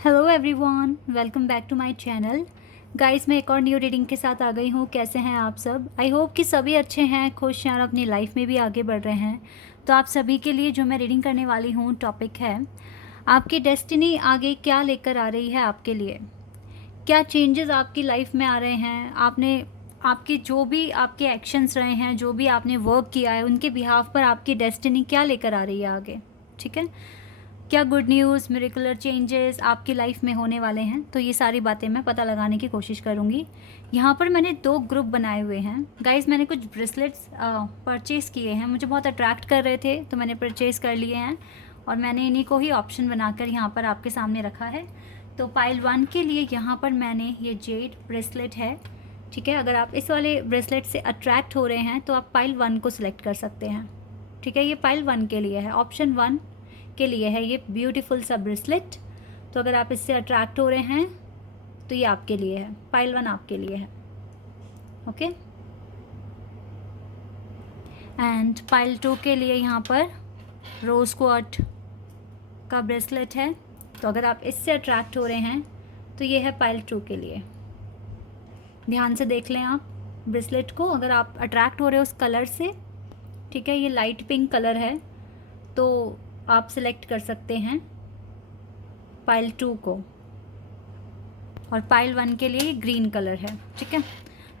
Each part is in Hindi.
Hello everyone, welcome back to my channel. Guys, मैं एक और न्यू रीडिंग के साथ आ गई हूँ। कैसे हैं आप सब? आई होप कि सभी अच्छे हैं, खुश हैं और अपनी लाइफ में भी आगे बढ़ रहे हैं। तो आप सभी के लिए जो मैं रीडिंग करने वाली हूँ टॉपिक है, आपकी डेस्टिनी आगे क्या लेकर आ रही है आपके लिए। क्या चेंजेस आपकी लाइफ में आ रहे हैं, आपके जो भी आपके एक्शंस रहे हैं, जो भी आपने वर्क किया है, उनके बिहाफ पर आपकी डेस्टिनी क्या लेकर आ रही है आगे। ठीक है, क्या गुड न्यूज़, मिरेकुलर चेंजेस आपकी लाइफ में होने वाले हैं, तो ये सारी बातें मैं पता लगाने की कोशिश करूँगी। यहाँ पर मैंने 2 ग्रुप बनाए हुए हैं गाइस। मैंने कुछ ब्रेसलेट्स परचेज़ किए हैं, मुझे बहुत अट्रैक्ट कर रहे थे तो मैंने परचेज़ कर लिए हैं और मैंने इन्हीं को ही ऑप्शन बनाकर यहाँ पर आपके सामने रखा है। तो पाइल 1 के लिए यहाँ पर मैंने ये जेड ब्रेसलेट है। ठीक है, अगर आप इस वाले ब्रेसलेट से अट्रैक्ट हो रहे हैं तो आप पाइल 1 को सिलेक्ट कर सकते हैं। ठीक है, ये पाइल 1 के लिए है, ऑप्शन 1 के लिए है ये ब्यूटीफुल सा ब्रेसलेट। तो अगर आप इससे अट्रैक्ट हो रहे हैं तो ये आपके लिए है, पाइल 1 आपके लिए है। ओके, एंड पाइल 2 के लिए यहाँ पर रोज़ क्वार्ट्ज का ब्रेसलेट है। तो अगर आप इससे अट्रैक्ट हो रहे हैं तो ये है पाइल 2 के लिए। ध्यान से देख लें आप ब्रेसलेट को, अगर आप अट्रैक्ट हो रहे हो उस कलर से। ठीक है, ये लाइट पिंक कलर है तो आप सिलेक्ट कर सकते हैं पाइल 2 को, और पाइल 1 के लिए ग्रीन कलर है। ठीक है,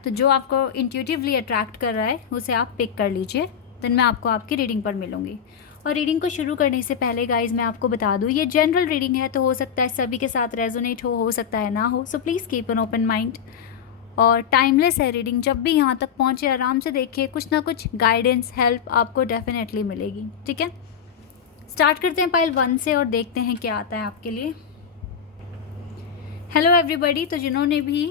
तो जो आपको इंट्यूटिवली अट्रैक्ट कर रहा है उसे आप पिक कर लीजिए। देन मैं आपको आपकी रीडिंग पर मिलूँगी। और रीडिंग को शुरू करने से पहले गाइज मैं आपको बता दूँ, ये जनरल रीडिंग है तो हो सकता है सभी के साथ रेजोनेट हो सकता है ना हो। So please keep an open mind. और टाइमलेस है रीडिंग, जब भी यहाँ तक पहुँचे आराम से देखिए, कुछ ना कुछ गाइडेंस हेल्प आपको डेफिनेटली मिलेगी। ठीक है, स्टार्ट करते हैं पाइल 1 से और देखते हैं क्या आता है आपके लिए। हेलो एवरीबॉडी, तो जिन्होंने भी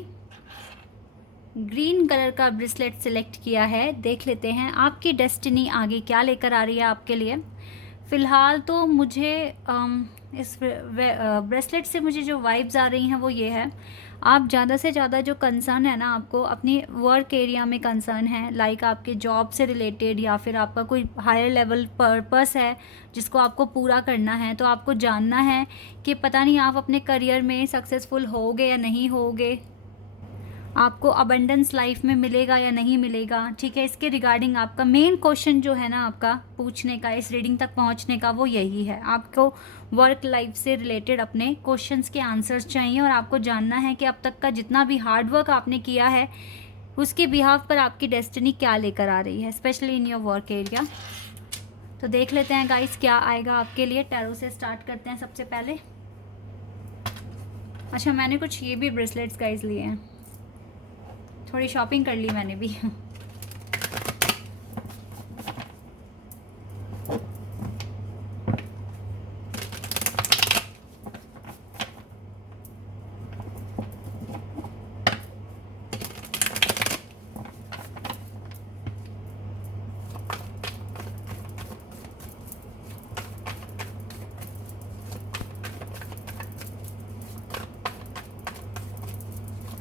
ग्रीन कलर का ब्रेसलेट सिलेक्ट किया है, देख लेते हैं आपकी डेस्टिनी आगे क्या लेकर आ रही है आपके लिए। फ़िलहाल तो मुझे इस ब्रेसलेट से मुझे जो वाइब्स आ रही हैं वो ये है, आप ज़्यादा से ज़्यादा जो कंसर्न है ना, आपको अपनी वर्क एरिया में कंसर्न है, लाइक आपके जॉब से रिलेटेड या फिर आपका कोई हायर लेवल पर्पस है जिसको आपको पूरा करना है। तो आपको जानना है कि पता नहीं आप अपने करियर में सक्सेसफुल होगे या नहीं होगे, आपको अबंडेंस लाइफ में मिलेगा या नहीं मिलेगा। ठीक है, इसके रिगार्डिंग आपका मेन क्वेश्चन जो है ना आपका पूछने का, इस रीडिंग तक पहुंचने का, वो यही है। आपको वर्क लाइफ से रिलेटेड अपने क्वेश्चंस के आंसर्स चाहिए और आपको जानना है कि अब तक का जितना भी हार्ड वर्क आपने किया है उसके बिहाफ पर आपकी डेस्टिनी क्या लेकर आ रही है, specially in your work area. तो देख लेते हैं गाइस क्या आएगा आपके लिए। टैरो से स्टार्ट करते हैं सबसे पहले। अच्छा, मैंने कुछ ये भी ब्रेसलेट्स गाइस लिए हैं, थोड़ी शॉपिंग कर ली मैंने भी।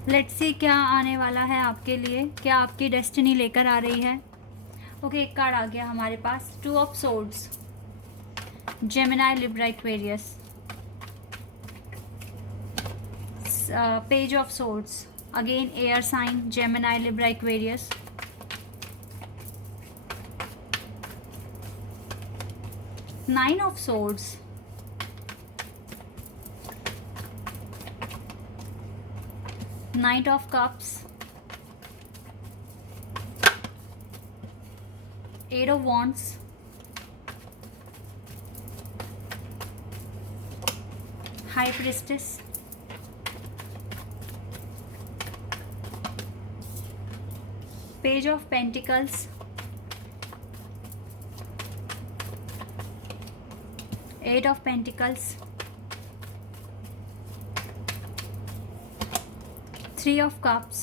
लेट्स सी क्या आने वाला है आपके लिए, क्या आपकी डेस्टिनी लेकर आ रही है। ओके, एक कार्ड आ गया हमारे पास, 2 of swords, Gemini, Libra, Aquarius, page of swords, again air sign, Gemini, Libra, Aquarius, nine of swords, Knight of Cups, 8 of Wands, High Priestess, Page of Pentacles, 8 of Pentacles, 3 of Cups,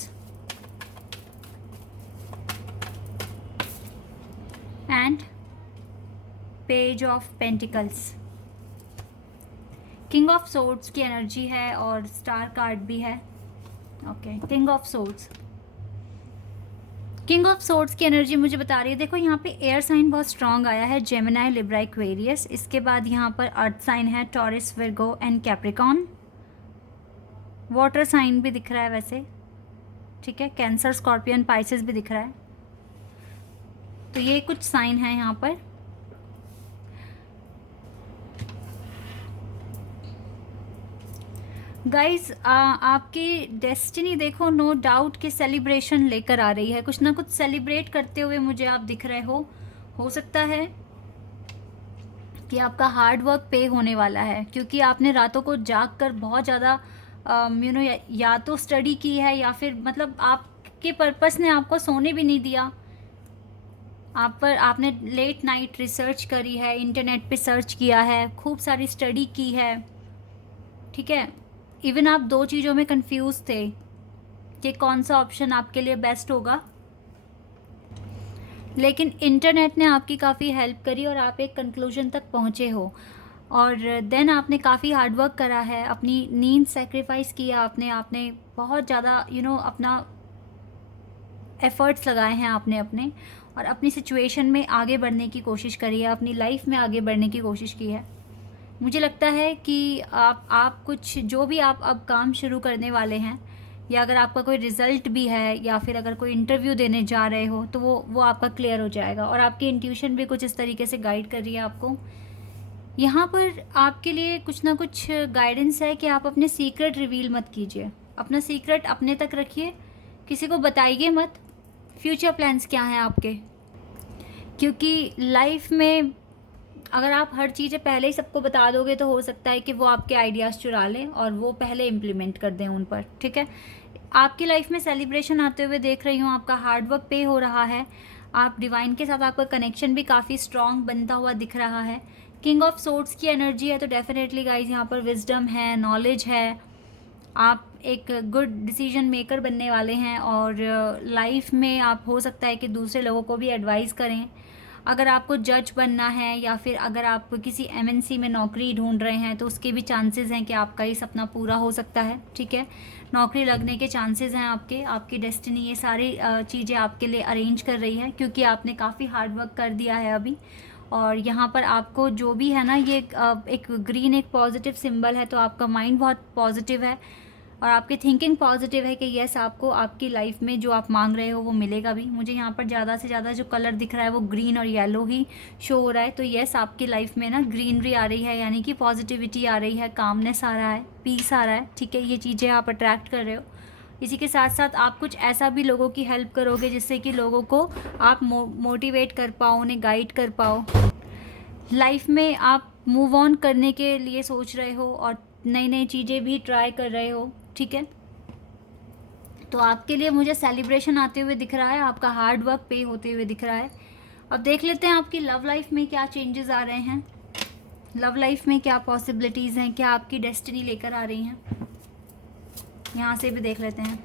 and Page of Pentacles. King of swords की एनर्जी है और स्टार कार्ड भी है। Okay, king of swords, king of swords की एनर्जी मुझे बता रही है, देखो यहाँ पे एयर साइन बहुत स्ट्रांग आया है, जेमिनी, लिब्रा, एक्वेरियस। इसके बाद यहाँ पर अर्थ साइन है, Taurus, Virgo and Capricorn. Water sign भी दिख रहा है वैसे, ठीक है, कैंसर, स्कॉर्पियन, पाइसेस भी दिख रहा है। तो ये कुछ साइन है यहाँ पर। गाइज आपकी डेस्टिनी देखो नो डाउट कि सेलिब्रेशन लेकर आ रही है, कुछ ना कुछ सेलिब्रेट करते हुए मुझे आप दिख रहे हो सकता है कि आपका हार्ड वर्क पे होने वाला है, क्योंकि आपने रातों को जाग कर बहुत ज़्यादा या तो स्टडी की है या फिर मतलब आपके पर्पस ने आपको सोने भी नहीं दिया। आपने लेट नाइट रिसर्च करी है, इंटरनेट पे सर्च किया है, खूब सारी स्टडी की है, ठीक है। इवन आप दो चीज़ों में कंफ्यूज थे कि कौन सा ऑप्शन आपके लिए बेस्ट होगा, लेकिन इंटरनेट ने आपकी काफ़ी हेल्प करी और आप एक कंक्लूजन तक पहुँचे हो। और देन आपने काफ़ी हार्ड वर्क करा है, अपनी नींद सेक्रीफाइस किया आपने बहुत ज़्यादा अपना एफ़र्ट्स लगाए हैं आपने अपने, और अपनी सिचुएशन में आगे बढ़ने की कोशिश करी है, अपनी लाइफ में आगे बढ़ने की कोशिश की है। मुझे लगता है कि आप कुछ जो भी आप अब काम शुरू करने वाले हैं, या अगर आपका कोई रिज़ल्ट भी है या फिर अगर कोई इंटरव्यू देने जा रहे हो, तो वो आपका क्लियर हो जाएगा। और आपकी इंट्यूशन भी कुछ इस तरीके से गाइड कर रही है आपको। यहाँ पर आपके लिए कुछ ना कुछ गाइडेंस है कि आप अपने सीक्रेट रिवील मत कीजिए, अपना सीक्रेट अपने तक रखिए, किसी को बताइए मत। फ्यूचर प्लान्स क्या हैं आपके, क्योंकि लाइफ में अगर आप हर चीज़ें पहले ही सबको बता दोगे तो हो सकता है कि वो आपके आइडियाज़ चुरा लें और वो पहले इम्प्लीमेंट कर दें उन पर, ठीक है। आपकी लाइफ में सेलिब्रेशन आते हुए देख रही हूँ, आपका हार्ड वर्क पे हो रहा है, आप डिवाइन के साथ आपका कनेक्शन भी काफ़ी स्ट्रॉन्ग बनता हुआ दिख रहा है। किंग ऑफ सोर्ड्स की एनर्जी है, तो डेफिनेटली गाइज यहाँ पर विजडम है, नॉलेज है, आप एक गुड डिसीजन मेकर बनने वाले हैं। और लाइफ में आप हो सकता है कि दूसरे लोगों को भी एडवाइस करें। अगर आपको जज बनना है या फिर अगर आप किसी एमएनसी में नौकरी ढूंढ रहे हैं, तो उसके भी चांसेस हैं कि आपका ये सपना पूरा हो सकता है, ठीक है। नौकरी लगने के चांसेस हैं आपकी डेस्टिनी ये सारी चीज़ें आपके लिए अरेंज कर रही है, क्योंकि आपने काफ़ी हार्ड वर्क कर दिया है अभी। और यहाँ पर आपको जो भी है ना, ये एक ग्रीन एक पॉजिटिव सिंबल है, तो आपका माइंड बहुत पॉजिटिव है और आपकी थिंकिंग पॉजिटिव है कि यस, आपको आपकी लाइफ में जो आप मांग रहे हो वो मिलेगा भी। मुझे यहाँ पर ज़्यादा से ज़्यादा जो कलर दिख रहा है वो ग्रीन और येलो ही शो हो रहा है। तो यस, आपकी लाइफ में ना ग्रीनरी आ रही है, यानी कि पॉजिटिविटी आ रही है, कामनेस आ रहा है, पीस आ रहा है, ठीक है। ये चीज़ें आप अट्रैक्ट कर रहे हो। इसी के साथ साथ आप कुछ ऐसा भी लोगों की हेल्प करोगे जिससे कि लोगों को आप मोटिवेट कर पाओ, उन्हें गाइड कर पाओ। लाइफ में आप मूव ऑन करने के लिए सोच रहे हो और नई नई चीज़ें भी ट्राई कर रहे हो, ठीक है। तो आपके लिए मुझे सेलिब्रेशन आते हुए दिख रहा है, आपका हार्ड वर्क पे होते हुए दिख रहा है। अब देख लेते हैं आपकी लव लाइफ में क्या चेंजेस आ रहे हैं, लव लाइफ में क्या पॉसिबिलिटीज़ हैं, क्या आपकी डेस्टिनी लेकर आ रही हैं। यहाँ से भी देख लेते हैं।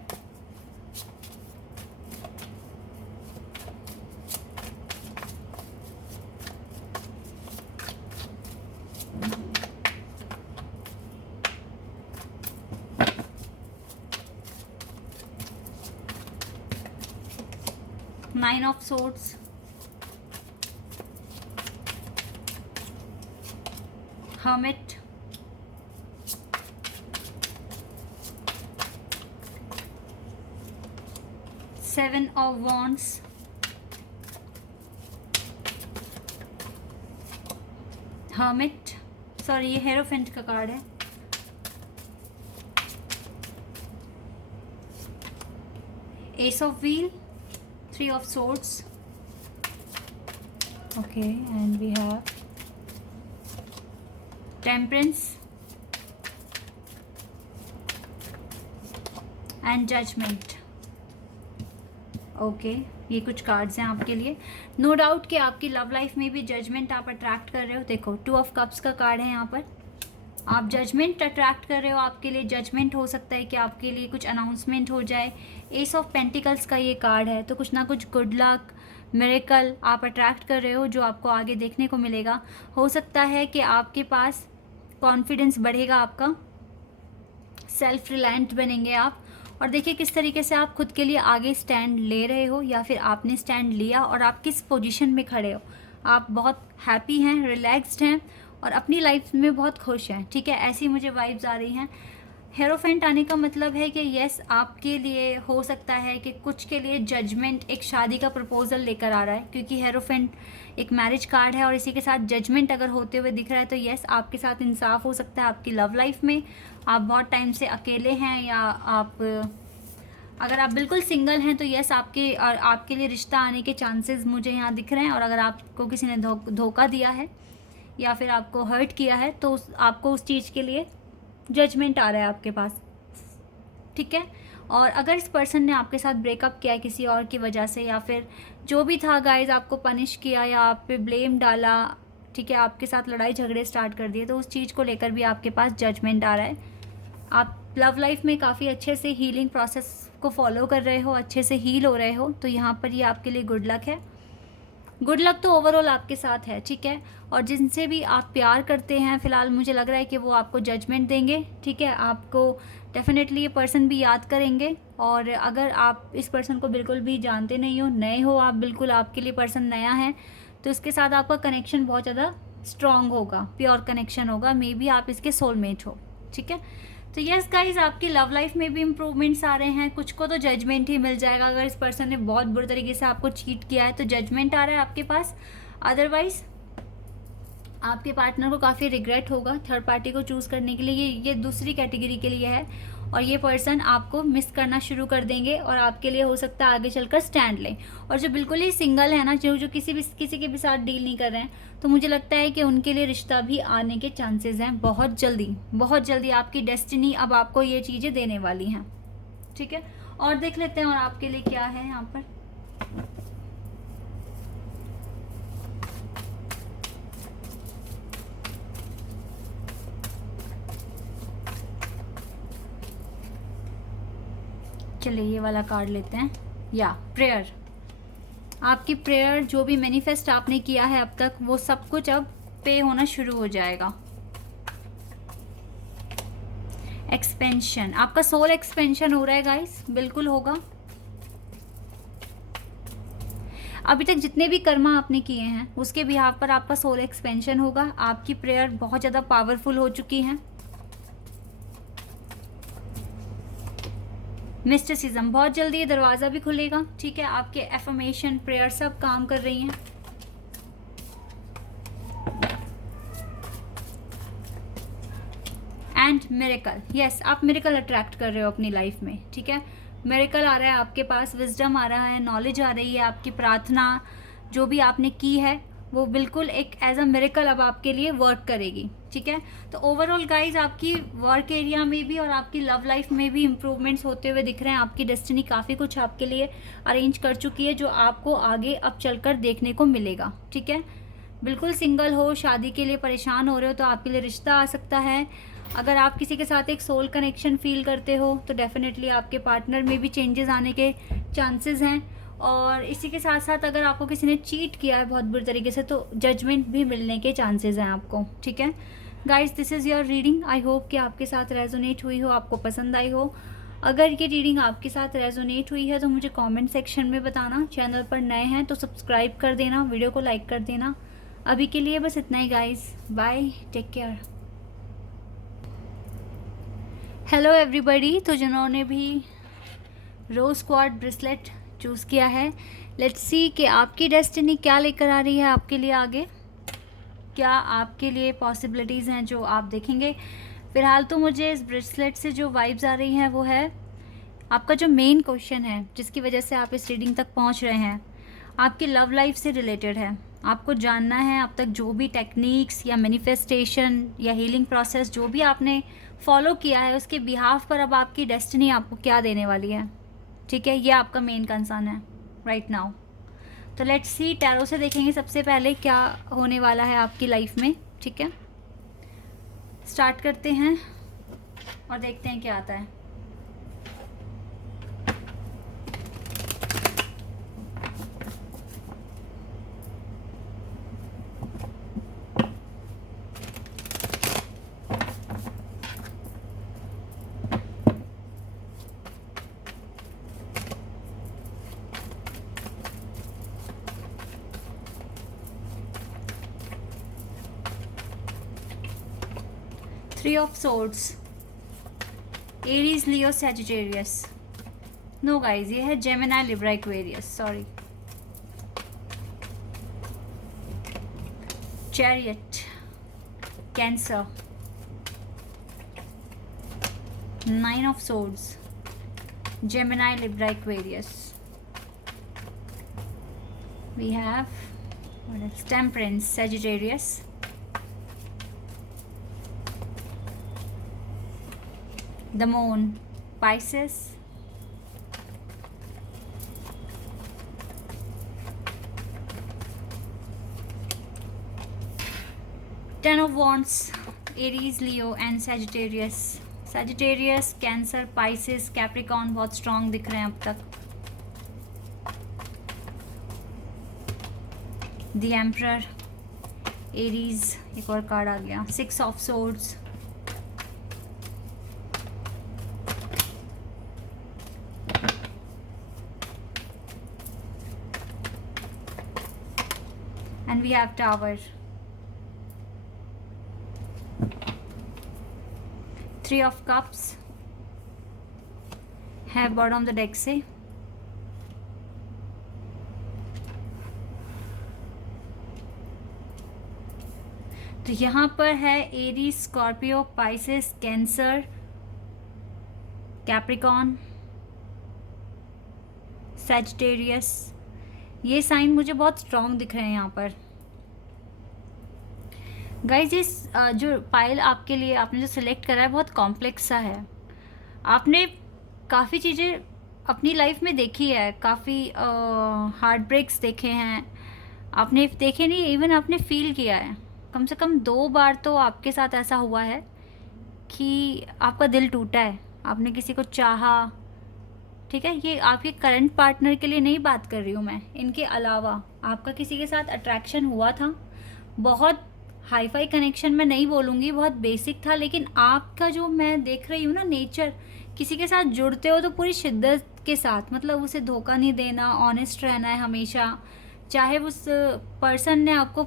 Nine of swords, hermit, seven of wands, hermit, sorry ये हेरोफेंट का कार्ड है, ace of wheel, three of swords, okay, and we have temperance and judgement. ओके, ये कुछ कार्ड्स हैं आपके लिए। नो डाउट कि आपकी लव लाइफ में भी जजमेंट आप अट्रैक्ट कर रहे हो। देखो, टू ऑफ कप्स का कार्ड है यहाँ पर, आप जजमेंट अट्रैक्ट कर रहे हो। आपके लिए जजमेंट हो सकता है कि आपके लिए कुछ अनाउंसमेंट हो जाए। एस ऑफ पेंटिकल्स का ये कार्ड है, तो कुछ ना कुछ गुड लक, मिरेकल आप अट्रैक्ट कर रहे हो जो आपको आगे देखने को मिलेगा। हो सकता है कि आपके पास कॉन्फिडेंस बढ़ेगा, आपका सेल्फ रिलायंट बनेंगे आप। और देखिए किस तरीके से आप खुद के लिए आगे स्टैंड ले रहे हो, या फिर आपने स्टैंड लिया और आप किस पोजीशन में खड़े हो। आप बहुत हैप्पी हैं, रिलैक्स्ड हैं और अपनी लाइफ में बहुत खुश हैं, ठीक है। ऐसी मुझे वाइब्स आ रही हैं। हेरोफेंट आने का मतलब है कि यस, आपके लिए हो सकता है कि कुछ के लिए जजमेंट एक शादी का प्रपोजल लेकर आ रहा है, क्योंकि हेरोफेंट एक मैरिज कार्ड है और इसी के साथ जजमेंट अगर होते हुए दिख रहा है तो यस, आपके साथ इंसाफ हो सकता है आपकी लव लाइफ में। आप बहुत टाइम से अकेले हैं, या अगर आप बिल्कुल सिंगल हैं तो यस, आपके लिए रिश्ता आने के चांसेस मुझे यहाँ दिख रहे हैं। और अगर आपको किसी ने धोखा दिया है या फिर आपको हर्ट किया है तो आपको उस चीज़ के लिए जजमेंट आ रहा है आपके पास, ठीक है। और अगर इस पर्सन ने आपके साथ ब्रेकअप किया है किसी और की वजह से, या फिर जो भी था गाइज, आपको पनिश किया या आप पे ब्लेम डाला, ठीक है, आपके साथ लड़ाई झगड़े स्टार्ट कर दिए, तो उस चीज़ को लेकर भी आपके पास जजमेंट आ रहा है। आप लव लाइफ में काफ़ी अच्छे से हीलिंग प्रोसेस को फॉलो कर रहे हो, अच्छे से हील हो रहे हो, तो यहाँ पर ये आपके लिए गुड लक है। गुड लक तो ओवरऑल आपके साथ है, ठीक है। और जिनसे भी आप प्यार करते हैं, फ़िलहाल मुझे लग रहा है कि वो आपको जजमेंट देंगे, ठीक है। आपको डेफिनेटली ये पर्सन भी याद करेंगे। और अगर आप इस पर्सन को बिल्कुल भी जानते नहीं हो, नए हो आप, बिल्कुल आपके लिए पर्सन नया है, तो इसके साथ आपका कनेक्शन बहुत ज़्यादा स्ट्रॉन्ग होगा, प्योर कनेक्शन होगा। मे बी आप इसके सोलमेट हो, ठीक है। तो यस गाइज, आपकी लव लाइफ में भी इम्प्रूवमेंट्स आ रहे हैं। कुछ को तो जजमेंट ही मिल जाएगा, अगर इस पर्सन ने बहुत बुरे तरीके से आपको चीट किया है तो जजमेंट आ रहा है आपके पास। अदरवाइज आपके पार्टनर को काफ़ी रिग्रेट होगा थर्ड पार्टी को चूज़ करने के लिए। ये दूसरी कैटेगरी के लिए है, और ये पर्सन आपको मिस करना शुरू कर देंगे और आपके लिए हो सकता है आगे चलकर स्टैंड लें। और जो बिल्कुल ही सिंगल है ना, जो किसी के भी साथ डील नहीं कर रहे हैं, तो मुझे लगता है कि उनके लिए रिश्ता भी आने के चांसेस हैं बहुत जल्दी। आपकी डेस्टिनी अब आपको ये चीज़ें देने वाली हैं, ठीक है। और देख लेते हैं और आपके लिए क्या है यहाँ पर। चलिए ये वाला कार्ड लेते हैं। या प्रेयर, आपकी प्रेयर, जो भी मैनिफेस्ट आपने किया है अब तक, वो सब कुछ अब पे होना शुरू हो जाएगा। एक्सपेंशन, आपका सोल एक्सपेंशन हो रहा है गाइस, बिल्कुल होगा। अभी तक जितने भी कर्मा आपने किए हैं उसके बिहाफ पर आपका सोल एक्सपेंशन होगा। आपकी प्रेयर बहुत ज़्यादा पावरफुल हो चुकी है। मिस्टिसिज्म, बहुत जल्दी ये दरवाज़ा भी खुलेगा, ठीक है। आपके एफर्मेशन, प्रेयर सब काम कर रही हैं। एंड मिरेकल, यस, आप मिरेकल अट्रैक्ट कर रहे हो अपनी लाइफ में, ठीक है। मिरेकल आ रहा है आपके पास, विजडम आ रहा है, नॉलेज आ रही है। आपकी प्रार्थना जो भी आपने की है वो बिल्कुल एक एज अ मिरेकल अब आपके लिए वर्क करेगी, ठीक है। तो ओवरऑल गाइज, आपकी वर्क एरिया में भी और आपकी लव लाइफ में भी इम्प्रूवमेंट्स होते हुए दिख रहे हैं। आपकी डेस्टिनी काफ़ी कुछ आपके लिए अरेंज कर चुकी है, जो आपको आगे अब चलकर देखने को मिलेगा, ठीक है। बिल्कुल सिंगल हो, शादी के लिए परेशान हो रहे हो, तो आपके लिए रिश्ता आ सकता है। अगर आप किसी के साथ एक सोल कनेक्शन फील करते हो तो डेफिनेटली आपके पार्टनर में भी चेंजेस आने के चांसेस हैं। और इसी के साथ साथ अगर आपको किसी ने चीट किया है बहुत बुरी तरीके से, तो जजमेंट भी मिलने के चांसेस हैं आपको, ठीक है। Guys, this is your reading. I hope कि आपके साथ रेजोनेट हुई हो, आपको पसंद आई हो। अगर ये रीडिंग आपके साथ रेजोनेट हुई है तो मुझे कमेंट सेक्शन में बताना। चैनल पर नए हैं तो सब्सक्राइब कर देना, वीडियो को लाइक कर देना। अभी के लिए बस इतना ही guys, bye, take care. Hello everybody, तो जिन्होंने भी रोज़ क्वार्ट्ज ब्रेसलेट चूज़ किया है, लेट्स सी कि आपकी डेस्टिनी क्या लेकर आ रही है आपके लिए आगे। क्या आपके लिए पॉसिबिलिटीज़ हैं जो आप देखेंगे। फ़िलहाल तो मुझे इस ब्रेसलेट से जो वाइब्स आ रही हैं वो है आपका जो मेन क्वेश्चन है जिसकी वजह से आप इस रीडिंग तक पहुंच रहे हैं, आपकी लव लाइफ से रिलेटेड है। आपको जानना है अब तक जो भी टेक्निक्स या मैनिफेस्टेशन या हीलिंग प्रोसेस जो भी आपने फॉलो किया है, उसके बिहाफ पर अब आपकी डेस्टिनी आपको क्या देने वाली है, ठीक है। ये आपका मेन कंसर्न है राइट नाउ। तो लेट्स सी, टैरो से देखेंगे सबसे पहले क्या होने वाला है आपकी लाइफ में, ठीक है। स्टार्ट करते हैं और देखते हैं क्या आता है। Three of swords, Aries, Leo, Sagittarius. No guys, ये है Gemini, Libra, Aquarius, sorry. Chariot, Cancer, 9 of swords, Gemini, Libra, Aquarius. We have what else? Temperance, Sagittarius, the Moon, Pisces, Ten of Wands, Aries, Leo and Sagittarius. Sagittarius, Cancer, Pisces, Capricorn बहुत स्ट्रॉन्ग दिख रहे हैं अब तक। The Emperor, Aries, एक और कार्ड आ गया, 6 of Swords, and we have Tower, 3 of Cups है बॉटम ऑफ द डेक से। तो यहाँ पर है Aries, Scorpio, Pisces, cancer, Capricorn, Sagittarius. ये साइन मुझे बहुत स्ट्रॉन्ग दिख रहे हैं यहाँ पर। गाइज, इस जो पाइल आपके लिए आपने जो सिलेक्ट करा है बहुत कॉम्प्लेक्स सा है। आपने काफ़ी चीज़ें अपनी लाइफ में देखी है, काफ़ी हार्ट ब्रेक्स देखे हैं आपने, देखे नहीं, इवन आपने फील किया है। कम से कम 2 बार तो आपके साथ ऐसा हुआ है कि आपका दिल टूटा है, आपने किसी को चाहा। ठीक है, ये आपके करंट पार्टनर के लिए नहीं बात कर रही हूँ मैं, इनके अलावा आपका किसी के साथ अट्रैक्शन हुआ था। बहुत हाई फाई कनेक्शन मैं नहीं बोलूँगी, बहुत बेसिक था, लेकिन आपका जो मैं देख रही हूँ ना नेचर, किसी के साथ जुड़ते हो तो पूरी शिद्दत के साथ, मतलब उसे धोखा नहीं देना, ऑनेस्ट रहना है हमेशा। चाहे उस पर्सन ने आपको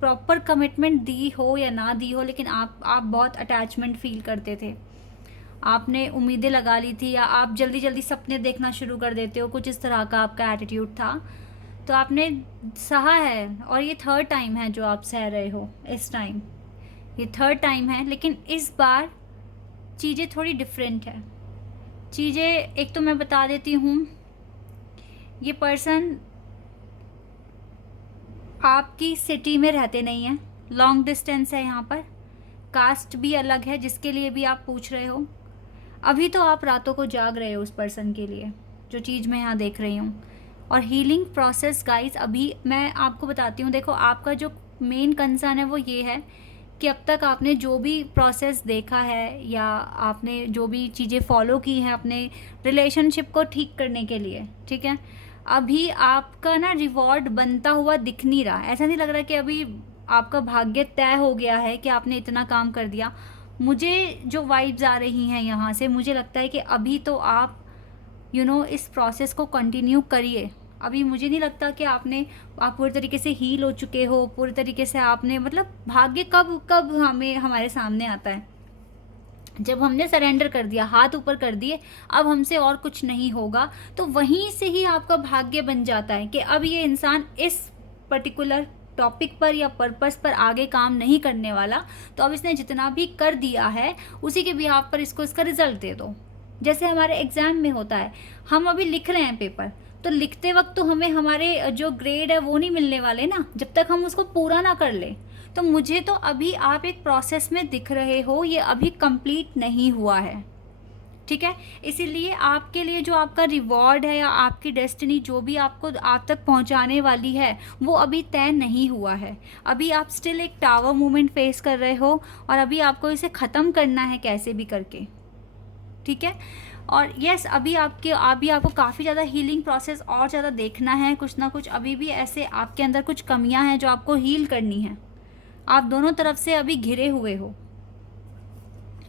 प्रॉपर कमिटमेंट दी हो या ना दी हो, लेकिन आप बहुत अटैचमेंट फील करते थे, आपने उम्मीदें लगा ली थी, या आप जल्दी जल्दी सपने देखना शुरू कर देते हो, कुछ इस तरह का आपका एटीट्यूड था। तो आपने सहा है, और ये 3rd टाइम है जो आप सह रहे हो इस टाइम, ये 3rd टाइम है। लेकिन इस बार चीज़ें थोड़ी डिफरेंट है। चीज़ें एक तो मैं बता देती हूँ, ये पर्सन आपकी सिटी में रहते नहीं हैं, लॉन्ग डिस्टेंस है यहाँ पर, कास्ट भी अलग है जिसके लिए भी आप पूछ रहे हो। अभी तो आप रातों को जाग रहे हो उस पर्सन के लिए, जो चीज़ मैं यहाँ देख रही हूँ। और हीलिंग प्रोसेस गाइस, अभी मैं आपको बताती हूँ। देखो, आपका जो मेन कंसर्न है वो ये है कि अब तक आपने जो भी प्रोसेस देखा है या आपने जो भी चीज़ें फॉलो की हैं अपने रिलेशनशिप को ठीक करने के लिए, ठीक है, अभी आपका ना रिवॉर्ड बनता हुआ दिख नहीं रहा। ऐसा नहीं लग रहा कि अभी आपका भाग्य तय हो गया है कि आपने इतना काम कर दिया। मुझे जो वाइब्स आ रही हैं यहाँ से, मुझे लगता है कि अभी तो आप इस प्रोसेस को कंटिन्यू करिए। अभी मुझे नहीं लगता कि आप पूरी तरीके से हील हो चुके हो, पूरी तरीके से आपने, मतलब भाग्य कब हमारे सामने आता है, जब हमने सरेंडर कर दिया, हाथ ऊपर कर दिए, अब हमसे और कुछ नहीं होगा, तो वहीं से ही आपका भाग्य बन जाता है कि अब ये इंसान इस पर्टिकुलर टॉपिक पर या पर्पस पर आगे काम नहीं करने वाला, तो अब इसने जितना भी कर दिया है उसी के बिहाफ पर इसको इसका रिजल्ट दे दो। जैसे हमारे एग्ज़ाम में होता है, हम अभी लिख रहे हैं पेपर, तो लिखते वक्त तो हमें हमारे जो ग्रेड है वो नहीं मिलने वाले ना, जब तक हम उसको पूरा ना कर ले। तो मुझे तो अभी आप एक प्रोसेस में दिख रहे हो, ये अभी कंप्लीट नहीं हुआ है, ठीक है। इसीलिए आपके लिए जो आपका रिवॉर्ड है या आपकी डेस्टिनी जो भी आपको आप तक पहुंचाने वाली है, वो अभी तय नहीं हुआ है। अभी आप स्टिल एक टावर मूवमेंट फेस कर रहे हो, और अभी आपको इसे ख़त्म करना है कैसे भी करके, ठीक है। और यस, अभी आपको काफ़ी ज़्यादा हीलिंग प्रोसेस और ज़्यादा देखना है, कुछ ना कुछ अभी भी ऐसे आपके अंदर कुछ कमियां हैं जो आपको हील करनी है। आप दोनों तरफ से अभी घिरे हुए हो,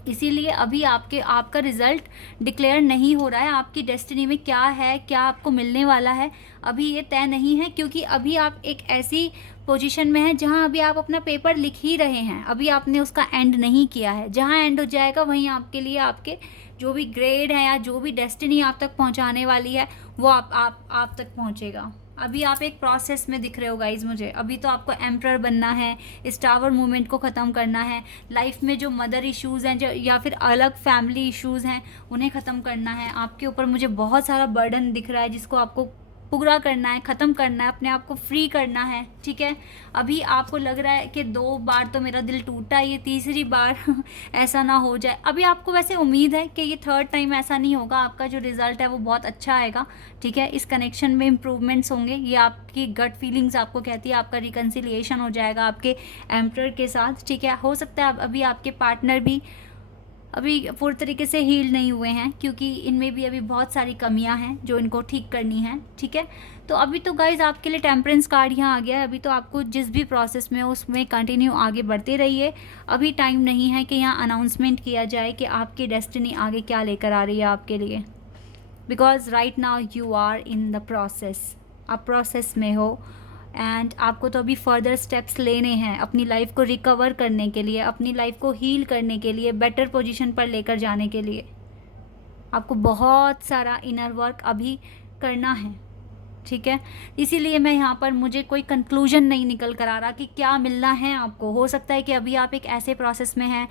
इसीलिए अभी आपका रिजल्ट डिक्लेयर नहीं हो रहा है। आपकी डेस्टिनी में क्या है, क्या आपको मिलने वाला है, अभी ये तय नहीं है, क्योंकि अभी आप एक ऐसी पोजीशन में हैं जहां अभी आप अपना पेपर लिख ही रहे हैं, अभी आपने उसका एंड नहीं किया है। जहां एंड हो जाएगा वहीं आपके लिए आपके जो भी ग्रेड है या जो भी डेस्टिनी आप तक पहुंचाने वाली है वो आप तक पहुंचेगा। अभी आप एक प्रोसेस में दिख रहे हो गाइज मुझे। अभी तो आपको एम्प्रर बनना है, इस टावर मूवमेंट को ख़त्म करना है, लाइफ में जो मदर इश्यूज़ हैं जो या फिर अलग फैमिली इश्यूज़ हैं उन्हें ख़त्म करना है। आपके ऊपर मुझे बहुत सारा बर्डन दिख रहा है जिसको आपको पूरा करना है, ख़त्म करना है, अपने आप को फ्री करना है, ठीक है। अभी आपको लग रहा है कि 2 बार तो मेरा दिल टूटा, ये तीसरी बार ऐसा ना हो जाए। अभी आपको वैसे उम्मीद है कि ये थर्ड टाइम ऐसा नहीं होगा, आपका जो रिज़ल्ट है वो बहुत अच्छा आएगा, ठीक है। इस कनेक्शन में इम्प्रूवमेंट्स होंगे, ये आपकी गट फीलिंग्स आपको कहती है। आपका रिकन्सिलिएशन हो जाएगा आपके एम्प्रर के साथ, ठीक है। हो सकता है अभी आपके पार्टनर भी अभी पूरी तरीके से हील नहीं हुए हैं क्योंकि इनमें भी अभी बहुत सारी कमियां हैं जो इनको ठीक करनी है, ठीक है। तो अभी तो गाइज आपके लिए टेम्परेंस कार्ड यहाँ आ गया है। अभी तो आपको जिस भी प्रोसेस में हो उसमें कंटिन्यू आगे बढ़ते रहिए। अभी टाइम नहीं है कि यहाँ अनाउंसमेंट किया जाए कि आपकी डेस्टिनी आगे क्या लेकर आ रही है आपके लिए, because right now you are in the process, आप प्रोसेस में हो एंड आपको तो अभी फर्दर स्टेप्स लेने हैं अपनी लाइफ को रिकवर करने के लिए, अपनी लाइफ को हील करने के लिए, बेटर पोजीशन पर लेकर जाने के लिए। आपको बहुत सारा इनर वर्क अभी करना है, ठीक है। इसीलिए मैं यहाँ पर मुझे कोई कंक्लूजन नहीं निकल कर आ रहा कि क्या मिलना है आपको। हो सकता है कि अभी आप एक ऐसे प्रोसेस में हैं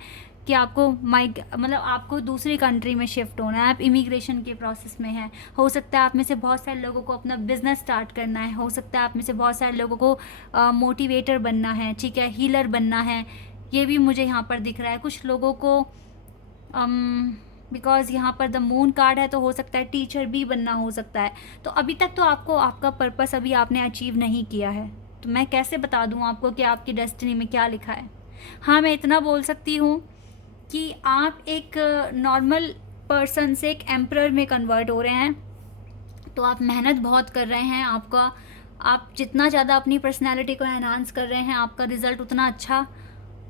कि आपको मतलब आपको दूसरी कंट्री में शिफ्ट होना है, आप इमिग्रेशन के प्रोसेस में हैं। हो सकता है आप में से बहुत सारे लोगों को अपना बिजनेस स्टार्ट करना है, हो सकता है आप में से बहुत सारे लोगों को मोटिवेटर बनना है, ठीक है, हीलर बनना है। ये भी मुझे यहाँ पर दिख रहा है। कुछ लोगों को बिकॉज यहाँ पर द मून कार्ड है तो हो सकता है टीचर भी बनना हो सकता है। तो अभी तक तो आपको आपका पर्पस अभी आपने अचीव नहीं किया है, तो मैं कैसे बता दूँ आपको कि आपकी डेस्टिनी में क्या लिखा है। हाँ, मैं इतना बोल सकती हूँ कि आप एक नॉर्मल पर्सन से एक एम्प्रर में कन्वर्ट हो रहे हैं, तो आप मेहनत बहुत कर रहे हैं। आप जितना ज़्यादा अपनी पर्सनैलिटी को एनहांस कर रहे हैं आपका रिज़ल्ट उतना अच्छा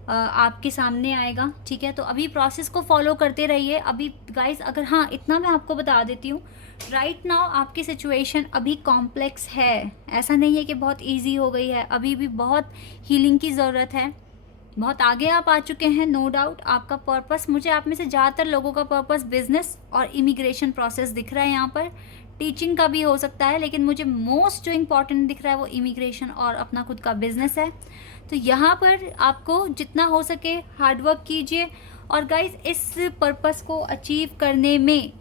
आपके सामने आएगा, ठीक है। तो अभी प्रोसेस को फॉलो करते रहिए। अभी गाइस अगर हाँ इतना मैं आपको बता देती हूँ, राइट नाउ आपकी सिचुएशन अभी कॉम्प्लेक्स है, ऐसा नहीं है कि बहुत इजी हो गई है। अभी भी बहुत हीलिंग की ज़रूरत है। बहुत आगे आप आ चुके हैं, नो डाउट। आपका पर्पस, मुझे आप में से ज़्यादातर लोगों का पर्पस बिजनेस और इमिग्रेशन प्रोसेस दिख रहा है। यहाँ पर टीचिंग का भी हो सकता है, लेकिन मुझे मोस्ट जो इम्पॉर्टेंट दिख रहा है वो इमिग्रेशन और अपना खुद का बिजनेस है। तो यहाँ पर आपको जितना हो सके हार्डवर्क कीजिए। और गाइज इस पर्पस को अचीव करने में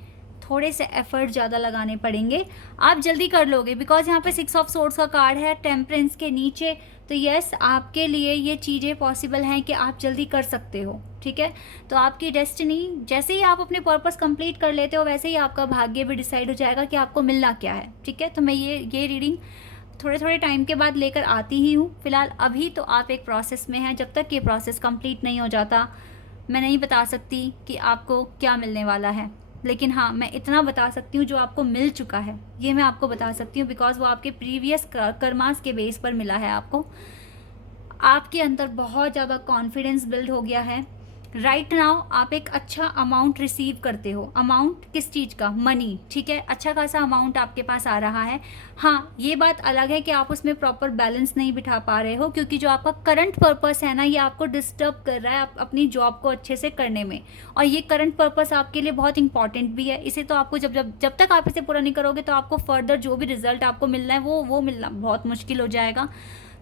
थोड़े से एफर्ट ज़्यादा लगाने पड़ेंगे, आप जल्दी कर लोगे। बिकॉज यहाँ पे 6 ऑफ सोर्ड्स का कार्ड है टेम्परेंस के नीचे। तो यस, आपके लिए ये चीज़ें पॉसिबल हैं कि आप जल्दी कर सकते हो, ठीक है। तो आपकी डेस्टिनी, जैसे ही आप अपने पर्पस कंप्लीट कर लेते हो वैसे ही आपका भाग्य भी डिसाइड हो जाएगा कि आपको मिलना क्या है, ठीक है। तो मैं ये रीडिंग थोड़े थोड़े टाइम के बाद लेकर आती ही हूँ। फिलहाल अभी तो आप एक प्रोसेस में हैं, जब तक ये प्रोसेस कंप्लीट नहीं हो जाता मैं नहीं बता सकती कि आपको क्या मिलने वाला है। लेकिन हाँ, मैं इतना बता सकती हूँ जो आपको मिल चुका है ये मैं आपको बता सकती हूँ, बिकॉज वो आपके प्रीवियस कर्मास के बेस पर मिला है आपको। आपके अंदर बहुत ज़्यादा कॉन्फिडेंस बिल्ड हो गया है। राइट नाउ आप एक अच्छा अमाउंट रिसीव करते हो। अमाउंट किस चीज़ का? मनी, ठीक है। अच्छा खासा अमाउंट आपके पास आ रहा है। हाँ, ये बात अलग है कि आप उसमें प्रॉपर बैलेंस नहीं बिठा पा रहे हो, क्योंकि जो आपका करंट पर्पस है ना, ये आपको डिस्टर्ब कर रहा है आप अपनी जॉब को अच्छे से करने में। और ये करंट पर्पस आपके लिए बहुत इंपॉर्टेंट भी है। इसे तो आपको जब तक आप इसे पूरा नहीं करोगे तो आपको फर्दर जो भी रिजल्ट आपको मिलना है वो मिलना बहुत मुश्किल हो जाएगा।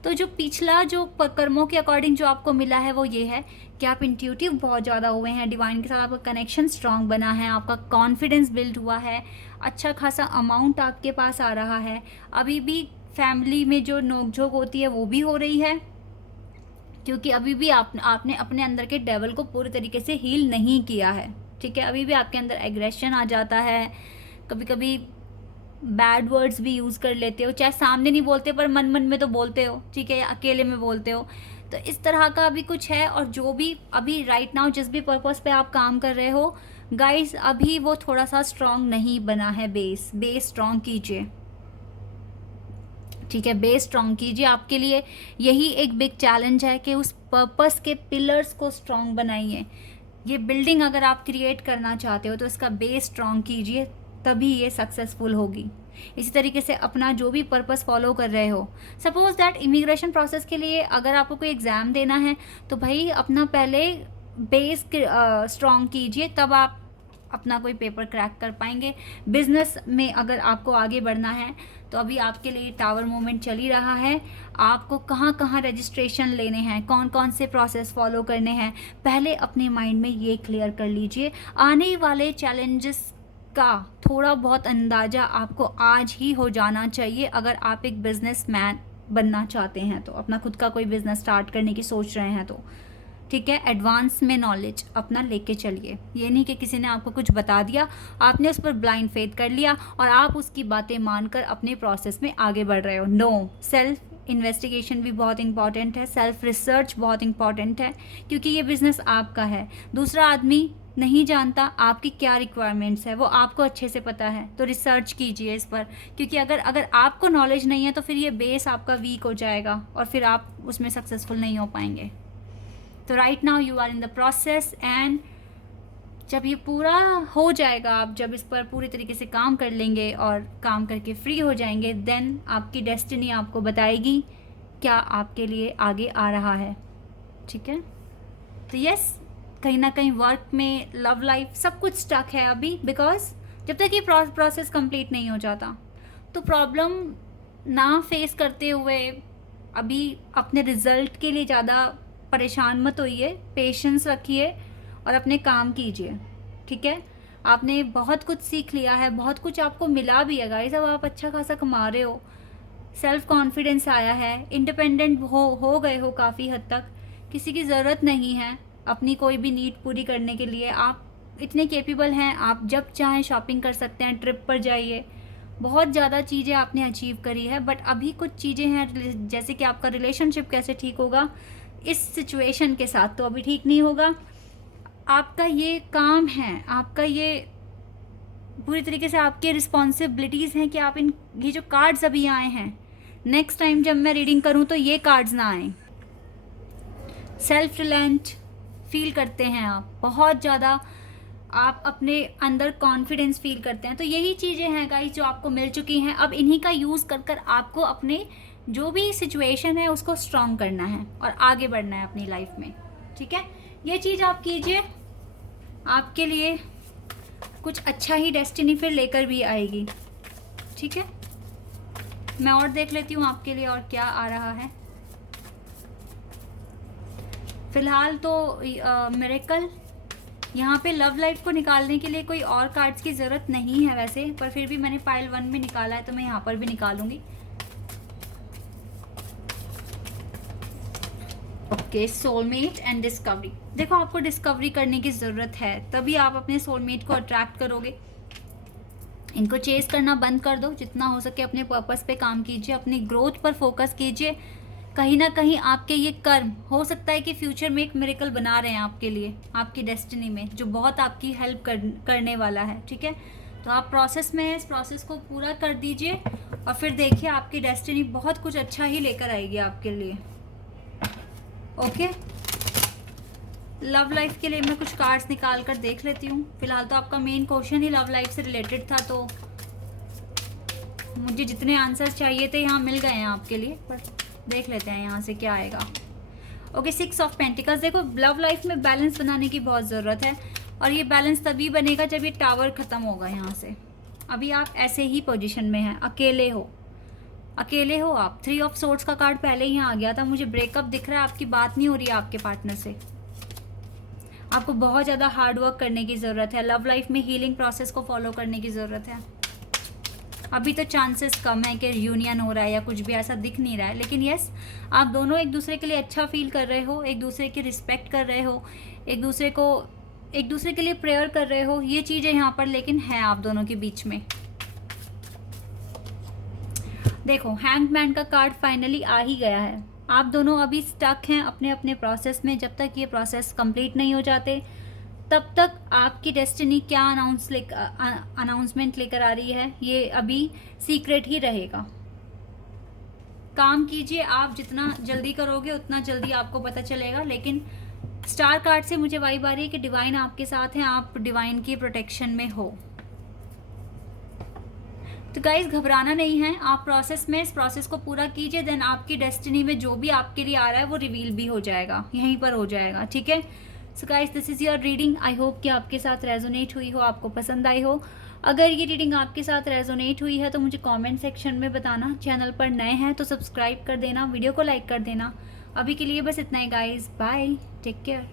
तो जो पिछला जो कर्मों के अकॉर्डिंग जो आपको मिला है वो ये है कि आप इंट्यूटिव बहुत ज़्यादा हुए हैं, डिवाइन के साथ आपका कनेक्शन स्ट्रांग बना है, आपका कॉन्फिडेंस बिल्ड हुआ है, अच्छा खासा अमाउंट आपके पास आ रहा है। अभी भी फैमिली में जो नोकझोंक होती है वो भी हो रही है, क्योंकि अभी भी आपने अपने अंदर के डेवल को पूरी तरीके से हील नहीं किया है, ठीक है। अभी भी आपके अंदर एग्रेशन आ जाता है, कभी कभी बैड वर्ड्स भी यूज़ कर लेते हो, चाहे सामने नहीं बोलते पर मन मन में तो बोलते हो, ठीक है, या अकेले में बोलते हो। तो इस तरह का अभी कुछ है। और जो भी अभी राइट नाउ जिस भी पर्पस पे आप काम कर रहे हो गाइस, अभी वो थोड़ा सा स्ट्रांग नहीं बना है। बेस स्ट्रांग कीजिए, ठीक है, बेस स्ट्रांग कीजिए। आपके लिए यही एक बिग चैलेंज है कि उस पर्पस के पिलर्स को स्ट्रांग बनाइए। ये बिल्डिंग अगर आप क्रिएट करना चाहते हो तो इसका बेस स्ट्रांग कीजिए, तभी ये सक्सेसफुल होगी। इसी तरीके से अपना जो भी पर्पस फॉलो कर रहे हो, सपोज दैट इमिग्रेशन प्रोसेस के लिए अगर आपको कोई एग्ज़ाम देना है तो भाई अपना पहले बेस स्ट्रॉन्ग कीजिए, तब आप अपना कोई पेपर क्रैक कर पाएंगे। बिजनेस में अगर आपको आगे बढ़ना है तो अभी आपके लिए टावर मूवमेंट चल ही रहा है। आपको कहाँ कहाँ रजिस्ट्रेशन लेने हैं, कौन कौन से प्रोसेस फॉलो करने हैं, पहले अपने माइंड में ये क्लियर कर लीजिए। आने वाले चैलेंजेस का थोड़ा बहुत अंदाज़ा आपको आज ही हो जाना चाहिए अगर आप एक बिजनेसमैन बनना चाहते हैं तो, अपना खुद का कोई बिजनेस स्टार्ट करने की सोच रहे हैं तो, ठीक है। एडवांस में नॉलेज अपना लेके चलिए। ये नहीं कि किसी ने आपको कुछ बता दिया, आपने उस पर ब्लाइंड फेथ कर लिया और आप उसकी बातें मानकर अपने प्रोसेस में आगे बढ़ रहे हो। नो, सेल्फ इन्वेस्टिगेशन भी बहुत इंपॉर्टेंट है, सेल्फ रिसर्च बहुत इंपॉर्टेंट है, क्योंकि ये बिज़नेस आपका है। दूसरा आदमी नहीं जानता आपकी क्या रिक्वायरमेंट्स है, वो आपको अच्छे से पता है, तो रिसर्च कीजिए इस पर, क्योंकि अगर आपको नॉलेज नहीं है तो फिर ये बेस आपका वीक हो जाएगा और फिर आप उसमें सक्सेसफुल नहीं हो पाएंगे। तो right now you are in the process, and जब ये पूरा हो जाएगा, आप जब इस पर पूरी तरीके से काम कर लेंगे और काम करके फ्री हो जाएंगे, देन आपकी डेस्टिनी आपको बताएगी क्या आपके लिए आगे आ रहा है, ठीक है। तो यस, कहीं ना कहीं वर्क में, लव लाइफ, सब कुछ स्टक है अभी, बिकॉज जब तक ये प्रोसेस कंप्लीट नहीं हो जाता तो प्रॉब्लम ना फेस करते हुए अभी अपने रिजल्ट के लिए ज़्यादा परेशान मत होइए, पेशेंस रखिए और अपने काम कीजिए, ठीक है। आपने बहुत कुछ सीख लिया है, बहुत कुछ आपको मिला भी है गाइस, अब आप अच्छा खासा कमा रहे हो, सेल्फ कॉन्फिडेंस आया है, इंडिपेंडेंट हो गए हो काफ़ी हद तक, किसी की ज़रूरत नहीं है अपनी कोई भी नीड पूरी करने के लिए। आप इतने कैपेबल हैं, आप जब चाहें शॉपिंग कर सकते हैं, ट्रिप पर जाइए, बहुत ज़्यादा चीज़ें आपने अचीव करी है। बट अभी कुछ चीज़ें हैं, जैसे कि आपका रिलेशनशिप कैसे ठीक होगा इस सिचुएशन के साथ, तो अभी ठीक नहीं होगा। आपका ये काम है, आपका ये पूरी तरीके से आपकी रिस्पॉन्सिबिलिटीज़ हैं कि आप ये जो कार्ड्स अभी आए हैं, नेक्स्ट टाइम जब मैं रीडिंग करूं तो ये कार्ड्स ना आए। सेल्फ रिलायंट फील करते हैं आप बहुत ज़्यादा, आप अपने अंदर कॉन्फिडेंस फील करते हैं। तो यही चीज़ें हैं गाइस जो आपको मिल चुकी हैं, अब इन्हीं का यूज़ कर कर आपको अपने जो भी सिचुएशन है उसको स्ट्रॉन्ग करना है और आगे बढ़ना है अपनी लाइफ में, ठीक है। ये चीज़ आप कीजिए, आपके लिए कुछ अच्छा ही डेस्टिनी फिर लेकर भी आएगी, ठीक है। मैं और देख लेती हूँ आपके लिए और क्या आ रहा है। फिलहाल तो मिरेकल, यहाँ पे लव लाइफ को निकालने के लिए कोई और कार्ड्स की ज़रूरत नहीं है वैसे, पर फिर भी मैंने पाइल 1 में निकाला है तो मैं यहाँ पर भी निकालूंगी। Okay, soulmate and discovery. देखो, आपको डिस्कवरी करने की ज़रूरत है, तभी आप अपने सोलमेट को अट्रैक्ट करोगे। इनको चेस करना बंद कर दो, जितना हो सके अपने पर्पस पे काम कीजिए, अपनी ग्रोथ पर फोकस कीजिए। कहीं ना कहीं आपके ये कर्म हो सकता है कि फ्यूचर में एक मिरेकल बना रहे हैं आपके लिए, आपकी डेस्टिनी में, जो बहुत आपकी हेल्प करने वाला है, ठीक है। तो आप प्रोसेस में है, इस प्रोसेस को पूरा कर दीजिए और फिर देखिए आपकी डेस्टिनी बहुत कुछ अच्छा ही लेकर आएगी आपके लिए। ओके, लव लाइफ के लिए मैं कुछ कार्ड्स निकाल कर देख लेती हूँ। फिलहाल तो आपका मेन क्वेश्चन ही लव लाइफ से रिलेटेड था, तो मुझे जितने आंसर्स चाहिए थे यहाँ मिल गए हैं आपके लिए, पर देख लेते हैं यहाँ से क्या आएगा। Okay, 6 of pentacles. देखो, लव लाइफ में बैलेंस बनाने की बहुत ज़रूरत है और ये बैलेंस तभी बनेगा जब ये टावर ख़त्म होगा यहाँ से। अभी आप ऐसे ही पोजीशन में हैं, अकेले हो आप। 3 ऑफ सोर्ड्स का कार्ड पहले ही यहाँ आ गया था। मुझे ब्रेकअप दिख रहा है, आपकी बात नहीं हो रही है आपके पार्टनर से। आपको बहुत ज़्यादा हार्ड वर्क करने की ज़रूरत है, लव लाइफ में हीलिंग प्रोसेस को फॉलो करने की ज़रूरत है। अभी तो चांसेस कम है कि यूनियन हो रहा है या कुछ भी ऐसा दिख नहीं रहा है, लेकिन यस, आप दोनों एक दूसरे के लिए अच्छा फील कर रहे हो, एक दूसरे की रिस्पेक्ट कर रहे हो, एक दूसरे के लिए प्रेयर कर रहे हो। ये चीज़ें यहाँ पर लेकिन है आप दोनों के बीच में। देखो, हैंगमैन का कार्ड फाइनली आ ही गया है। आप दोनों अभी स्टक हैं अपने अपने प्रोसेस में। जब तक ये प्रोसेस कंप्लीट नहीं हो जाते तब तक आपकी डेस्टिनी क्या अनाउंसमेंट लेकर आ रही है ये अभी सीक्रेट ही रहेगा। काम कीजिए, आप जितना जल्दी करोगे उतना जल्दी आपको पता चलेगा। लेकिन स्टार कार्ड से मुझे वाइब आ रही है कि डिवाइन आपके साथ हैं, आप डिवाइन की प्रोटेक्शन में हो। तो गाइज घबराना नहीं है, आप प्रोसेस में इस प्रोसेस को पूरा कीजिए, देन आपकी डेस्टिनी में जो भी आपके लिए आ रहा है वो रिवील भी हो जाएगा, यहीं पर हो जाएगा, ठीक है। So guys this is your reading, I hope कि आपके साथ रेजोनेट हुई हो, आपको पसंद आई हो। अगर ये रीडिंग आपके साथ रेजोनेट हुई है तो मुझे कमेंट सेक्शन में बताना। चैनल पर नए हैं तो सब्सक्राइब कर देना, वीडियो को लाइक कर देना। अभी के लिए बस इतना ही गाइज, बाय, टेक केयर।